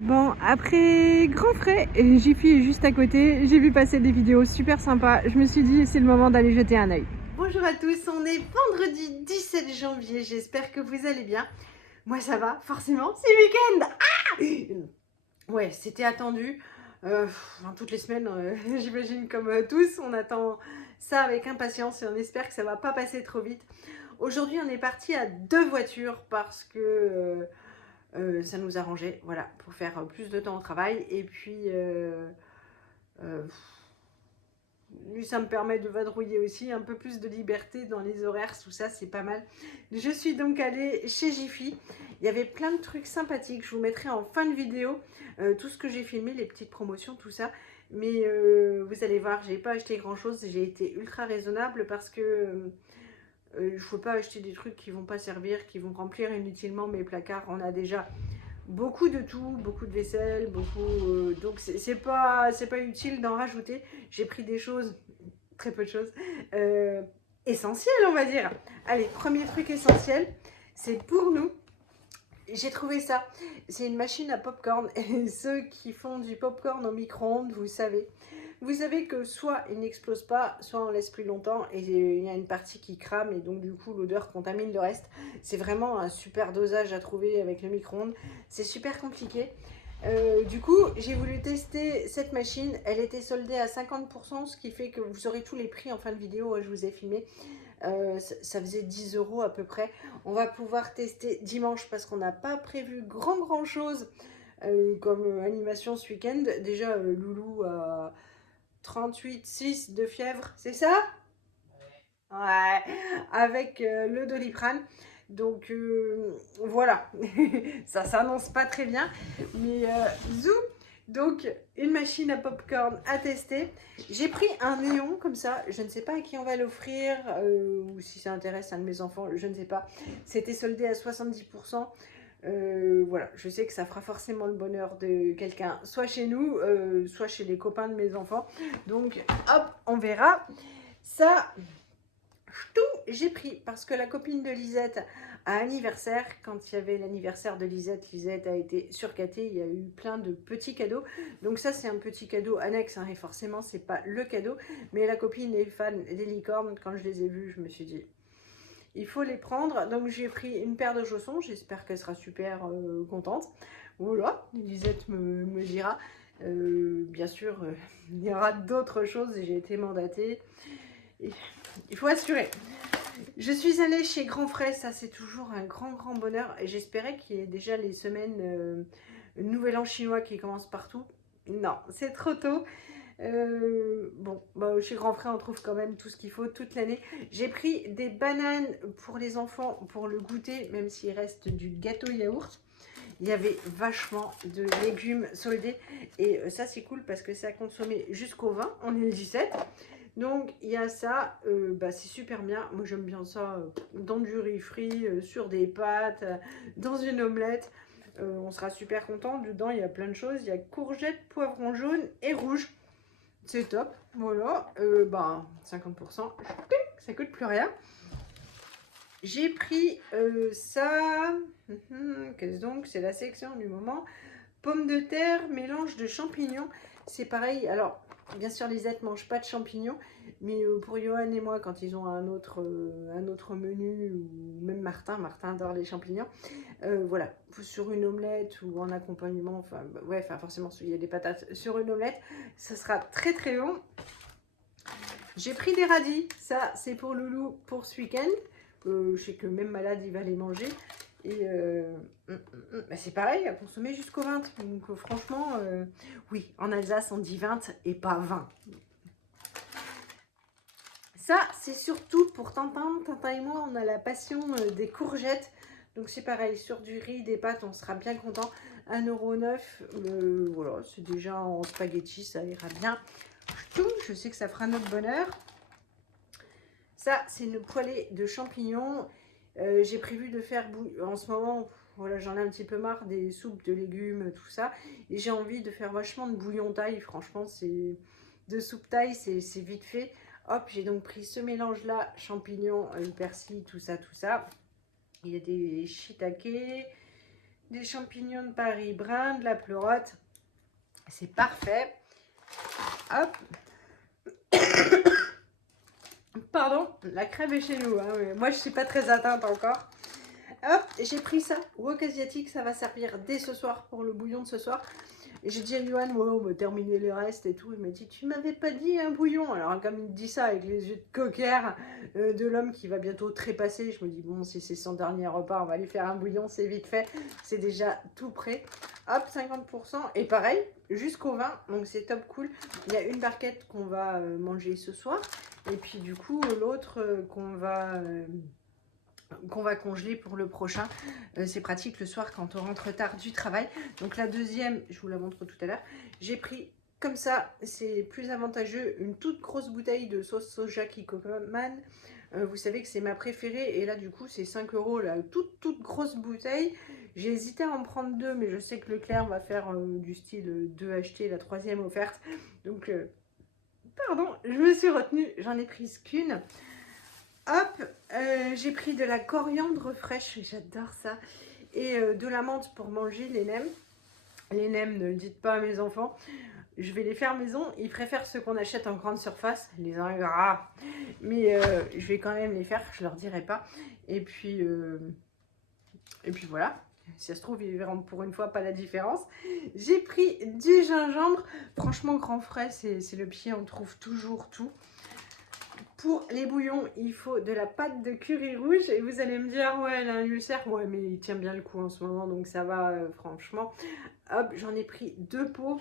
Bon, après grand frais, Jiffy est juste à côté. J'ai vu passer des vidéos super sympas. Je me suis dit, c'est le moment d'aller jeter un œil. Bonjour à tous, on est vendredi 17 janvier. J'espère que vous allez bien. Moi, ça va, forcément, c'est le week-end. Ouais, c'était attendu. Toutes les semaines, j'imagine comme tous, on attend ça avec impatience et on espère que ça va pas passer trop vite. Aujourd'hui, on est parti à 2 voitures parce que ça nous arrangeait, voilà, pour faire plus de temps au travail. Et puis, euh, ça me permet de vadrouiller aussi, un peu plus de liberté dans les horaires, tout ça, c'est pas mal. Je suis donc allée chez Jiffy. Il y avait plein de trucs sympathiques. Je vous mettrai en fin de vidéo tout ce que j'ai filmé, les petites promotions, tout ça. Mais vous allez voir, j'ai pas acheté grand chose. J'ai été ultra raisonnable parce que il ne faut pas acheter des trucs qui vont pas servir, qui vont remplir inutilement mes placards. On a déjà beaucoup de tout, beaucoup de vaisselle, beaucoup. Donc c'est pas utile d'en rajouter. J'ai pris des choses, très peu de choses, essentielles, on va dire. Allez, premier truc essentiel, c'est pour nous. J'ai trouvé ça. C'est une machine à popcorn. Et ceux qui font du popcorn au micro-ondes, vous savez. Vous savez que soit il n'explose pas, soit on laisse plus longtemps et il y a une partie qui crame et donc du coup l'odeur contamine le reste. C'est vraiment un super dosage à trouver avec le micro-ondes. C'est super compliqué. Du coup, j'ai voulu tester cette machine. Elle était soldée à 50%, ce qui fait que vous aurez tous les prix en fin de vidéo. Je vous ai filmé. Ça faisait 10 € à peu près. On va pouvoir tester dimanche parce qu'on n'a pas prévu grand chose comme animation ce week-end. Déjà, Loulou a 38,6 de fièvre, c'est ça? Ouais, avec le Doliprane. Donc voilà, ça s'annonce pas très bien. Mais zou, donc une machine à popcorn à tester. J'ai pris un néon comme ça, je ne sais pas à qui on va l'offrir ou si ça intéresse un de mes enfants, je ne sais pas. C'était soldé à 70%. Voilà, je sais que ça fera forcément le bonheur de quelqu'un, soit chez nous, soit chez les copains de mes enfants. Donc hop, on verra. Ça, tout j'ai pris parce que la copine de Lisette a anniversaire. Quand il y avait l'anniversaire de Lisette, Lisette a été surcatée. Il y a eu plein de petits cadeaux. Donc ça, c'est un petit cadeau annexe et forcément, c'est pas le cadeau. Mais la copine est fan des licornes. Quand je les ai vus, je me suis dit, il faut les prendre. Donc j'ai pris une paire de chaussons. J'espère qu'elle sera super contente. Voilà, Lisette me dira. Bien sûr, il y aura d'autres choses. J'ai été mandatée. Et il faut assurer. Je suis allée chez Grand Frais, ça c'est toujours un grand bonheur. Et j'espérais qu'il y ait déjà les semaines Nouvel An chinois qui commencent partout. Non, c'est trop tôt. Chez Grand Frais, on trouve quand même tout ce qu'il faut toute l'année. J'ai pris des bananes pour les enfants pour le goûter, même s'il reste du gâteau yaourt. Il y avait vachement de légumes soldés. Et ça, c'est cool parce que c'est à consommer jusqu'au 20. On est le 17. Donc, il y a ça. C'est super bien. Moi, j'aime bien ça dans du riz frit, sur des pâtes, dans une omelette. On sera super content. Dedans, il y a plein de choses. Il y a courgettes, poivrons jaunes et rouges. C'est top. Voilà. 50%. Ça coûte plus rien. J'ai pris ça. Qu'est-ce donc? C'est la section du moment. Pommes de terre, mélange de champignons. C'est pareil. Alors, bien sûr, Lisette ne mange pas de champignons. Mais pour Johan et moi, quand ils ont un autre menu, ou même Martin adore les champignons. Voilà, sur une omelette ou en accompagnement. Forcément, il y a des patates sur une omelette. Ça sera très bon. J'ai pris des radis. Ça, c'est pour Loulou pour ce week-end. Je sais que même malade, il va les manger. Et c'est pareil, à consommer jusqu'au 20. Donc franchement, oui, en Alsace, on dit 20 et pas 20. Ça, c'est surtout pour Tintin. Tintin et moi, on a la passion des courgettes. Donc c'est pareil, sur du riz, des pâtes, on sera bien content. 1,09 €. Voilà, c'est déjà en spaghetti, ça ira bien. Je sais que ça fera notre bonheur. Ça, c'est une poêlée de champignons. J'ai prévu de faire en ce moment, voilà, j'en ai un petit peu marre des soupes de légumes, tout ça. Et j'ai envie de faire vachement de bouillon thaï. Franchement, c'est de soupe thaï, c'est vite fait. Hop, j'ai donc pris ce mélange-là, champignons, persil, tout ça. Il y a des shiitake, des champignons de Paris bruns, de la pleurote. C'est parfait. Hop. Pardon, la crève est chez nous. Hein, mais moi, je ne suis pas très atteinte encore. Hop, j'ai pris ça. Wok asiatique, ça va servir dès ce soir pour le bouillon de ce soir. Et j'ai dit à Yohan, ouais, on va terminer les restes et tout. Il m'a dit, tu m'avais pas dit un bouillon. Alors, comme il dit ça avec les yeux de coquère de l'homme qui va bientôt trépasser, je me dis, bon, si c'est son dernier repas, on va lui faire un bouillon, c'est vite fait. C'est déjà tout prêt. Hop, 50%. Et pareil, jusqu'au vin. Donc, c'est top cool. Il y a une barquette qu'on va manger ce soir. Et puis, du coup, l'autre qu'on va congeler pour le prochain. C'est pratique le soir quand on rentre tard du travail. Donc la deuxième, je vous la montre tout à l'heure, j'ai pris comme ça, c'est plus avantageux, une toute grosse bouteille de sauce soja Kikkoman. Vous savez que c'est ma préférée et là du coup c'est 5 €, la toute grosse bouteille. J'ai hésité à en prendre deux, mais je sais que Leclerc va faire du style 2 achetés, la troisième offerte. Donc pardon, je me suis retenue, j'en ai prise qu'une. Hop, j'ai pris de la coriandre fraîche, j'adore ça, et de la menthe pour manger les nems. Les nems, ne le dites pas à mes enfants, je vais les faire maison. Ils préfèrent ceux qu'on achète en grande surface, les ingrats, mais je vais quand même les faire, je leur dirai pas. Et puis voilà, si ça se trouve, ils verront pour une fois pas la différence. J'ai pris du gingembre, franchement grand frais, c'est le pied, on trouve toujours tout. Pour les bouillons, il faut de la pâte de curry rouge. Et vous allez me dire, ouais, elle a un ulcère. Ouais, mais il tient bien le coup en ce moment, donc ça va, franchement. Hop, j'en ai pris 2 pots.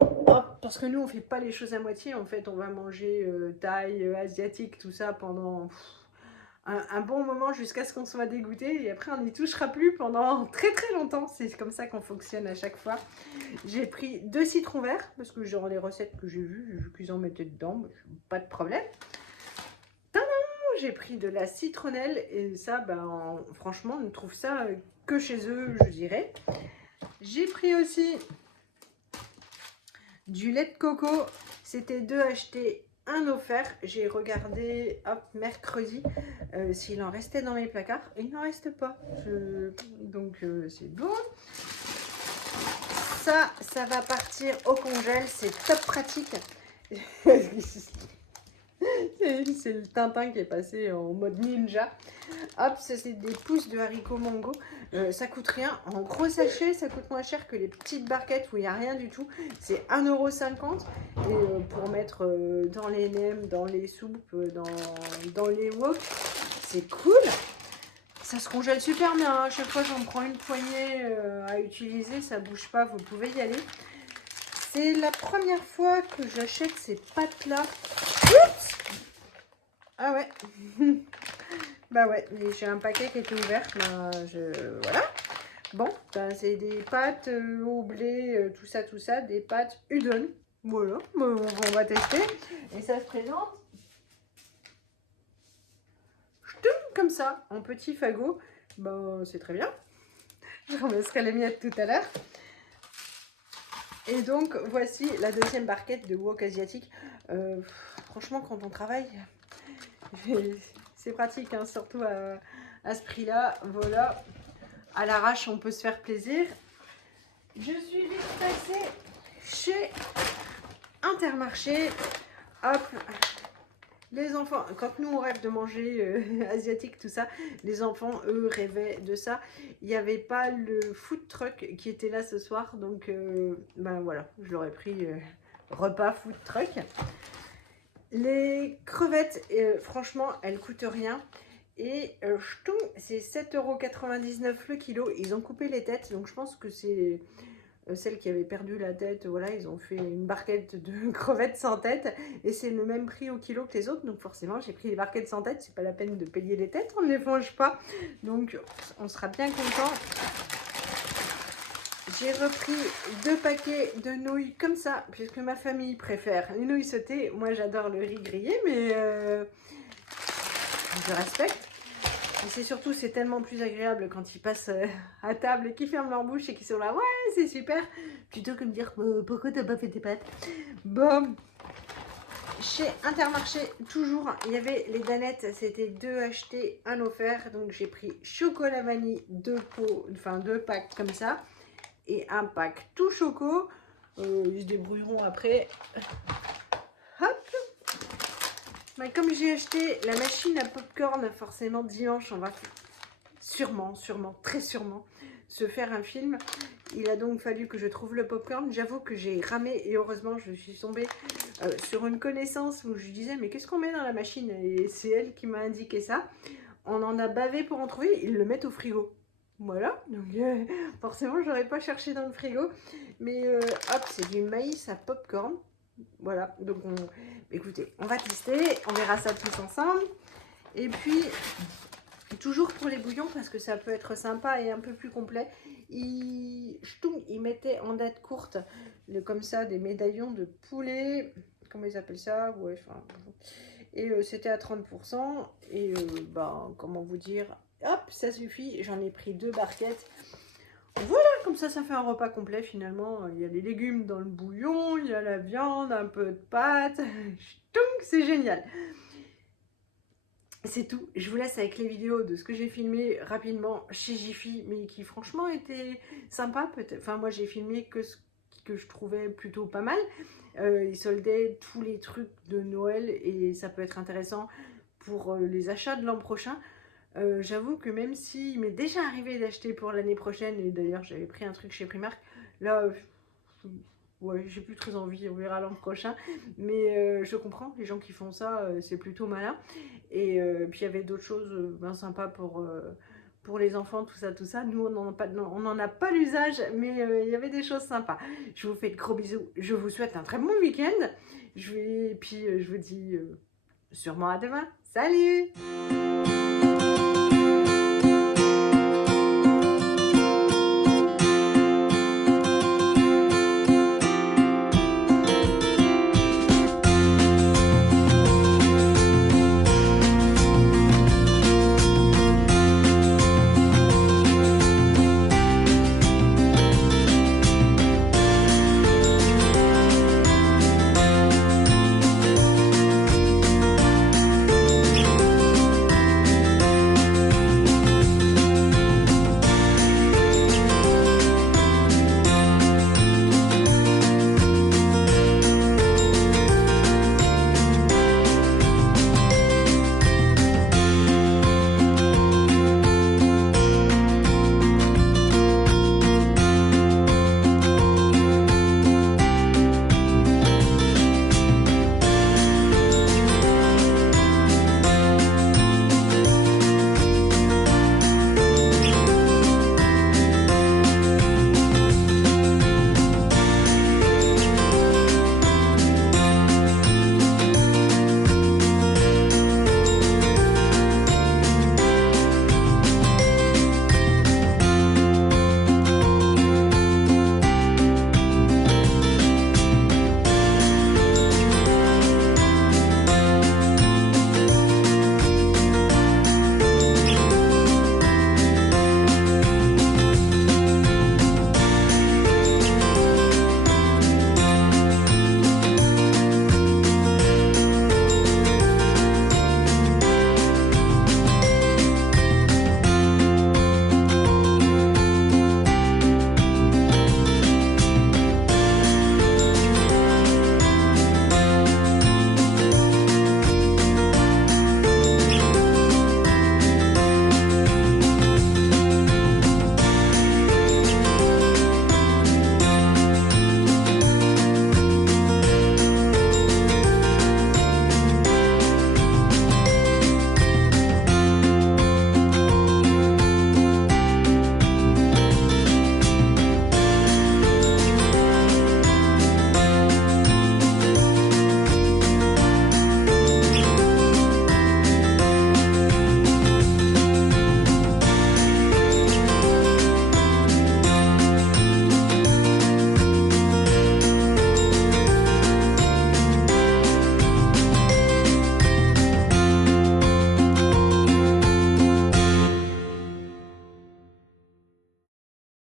Hop, parce que nous, on fait pas les choses à moitié. En fait, on va manger thaï, asiatique, tout ça pendant un bon moment jusqu'à ce qu'on soit dégoûté. Et après, on n'y touchera plus pendant très longtemps. C'est comme ça qu'on fonctionne à chaque fois. J'ai pris 2 citrons verts, parce que genre les recettes que j'ai vues qu'ils en mettaient dedans, pas de problème. J'ai pris de la citronnelle et ça, ben, franchement, on ne trouve ça que chez eux, je dirais. J'ai pris aussi du lait de coco. C'était 2 achetés, 1 offert. J'ai regardé, hop, mercredi, s'il en restait dans mes placards. Il n'en reste pas. Donc, c'est bon. Ça va partir au congèle. C'est top pratique. C'est le Tintin qui est passé en mode ninja. Hop, ça c'est des pousses de haricots mango. Ça coûte rien. En gros sachet, ça coûte moins cher que les petites barquettes où il n'y a rien du tout. C'est 1,50 €. Et pour mettre dans les nems, dans les soupes, dans les wok, c'est cool. Ça se congèle super bien. Hein. À chaque fois, j'en prends une poignée à utiliser. Ça bouge pas, vous pouvez y aller. C'est la première fois que j'achète ces pâtes-là. Oups! Ah ouais. Bah ouais, j'ai un paquet qui était ouvert. Bah, voilà. Bon, ben, c'est des pâtes au blé, tout ça, des pâtes udon. Voilà, on va tester. Et ça se présente comme ça, en petit fagot. Ben, c'est très bien. Je remettrai les miettes tout à l'heure. Et donc, voici la deuxième barquette de wok asiatique. Franchement, quand on travaille, c'est pratique, hein, surtout à ce prix-là. Voilà, à l'arrache, on peut se faire plaisir. Je suis vite passée chez Intermarché. Hop, les enfants, quand nous on rêve de manger asiatique, tout ça, les enfants, eux, rêvaient de ça. Il n'y avait pas le food truck qui était là ce soir, donc ben voilà, je l'aurais pris repas food truck. Les crevettes, franchement, elles coûtent rien. Et c'est 7,99 € le kilo. Ils ont coupé les têtes, donc je pense que c'est celle qui avait perdu la tête. Voilà, ils ont fait une barquette de crevettes sans tête. Et c'est le même prix au kilo que les autres. Donc forcément, j'ai pris les barquettes sans tête. C'est pas la peine de payer les têtes, on ne les mange pas. Donc on sera bien content. J'ai repris 2 paquets de nouilles comme ça, puisque ma famille préfère les nouilles sautées. Moi, j'adore le riz grillé, mais je respecte. Et c'est surtout, c'est tellement plus agréable quand ils passent à table et qu'ils ferment leur bouche et qu'ils sont là, ouais, c'est super, plutôt que de dire, pourquoi t'as pas fait tes pâtes? Bon, chez Intermarché, toujours, il y avait les danettes, c'était 2 achetés, 1 offert. Donc j'ai pris chocolat vanille, 2 pots, enfin 2 packs comme ça. Et un pack tout choco. Ils se débrouilleront après. Hop. Mais comme j'ai acheté la machine à popcorn, forcément dimanche, on va sûrement, très sûrement, se faire un film. Il a donc fallu que je trouve le popcorn. J'avoue que j'ai ramé et heureusement je suis tombée sur une connaissance où je disais mais qu'est-ce qu'on met dans la machine? Et c'est elle qui m'a indiqué ça. On en a bavé pour en trouver, ils le mettent au frigo. Voilà, donc forcément j'aurais pas cherché dans le frigo. Mais hop, c'est du maïs à popcorn. Voilà, donc écoutez, on va tester, on verra ça tous ensemble. Et puis, toujours pour les bouillons, parce que ça peut être sympa et un peu plus complet, ils mettaient en date courte, comme ça, des médaillons de poulet, comment ils appellent ça, ouais, enfin, et c'était à 30%, et ben, comment vous dire, hop, ça suffit, j'en ai pris 2 barquettes. Voilà, comme ça fait un repas complet finalement. Il y a les légumes dans le bouillon, il y a la viande, un peu de pâtes. C'est génial. C'est tout. Je vous laisse avec les vidéos de ce que j'ai filmé rapidement chez Jiffy, mais qui franchement était sympa. Enfin, moi j'ai filmé que ce que je trouvais plutôt pas mal. Ils soldaient tous les trucs de Noël et ça peut être intéressant pour les achats de l'an prochain. J'avoue que même s'il m'est déjà arrivé d'acheter pour l'année prochaine, et d'ailleurs j'avais pris un truc chez Primark, là, ouais, j'ai plus très envie, on verra l'an prochain. Mais je comprends, les gens qui font ça, c'est plutôt malin. Et puis il y avait d'autres choses bien sympas pour les enfants, tout ça. Nous, on n'en a pas l'usage, mais il y avait des choses sympas. Je vous fais de gros bisous, je vous souhaite un très bon week-end. Puis je vous dis sûrement à demain. Salut!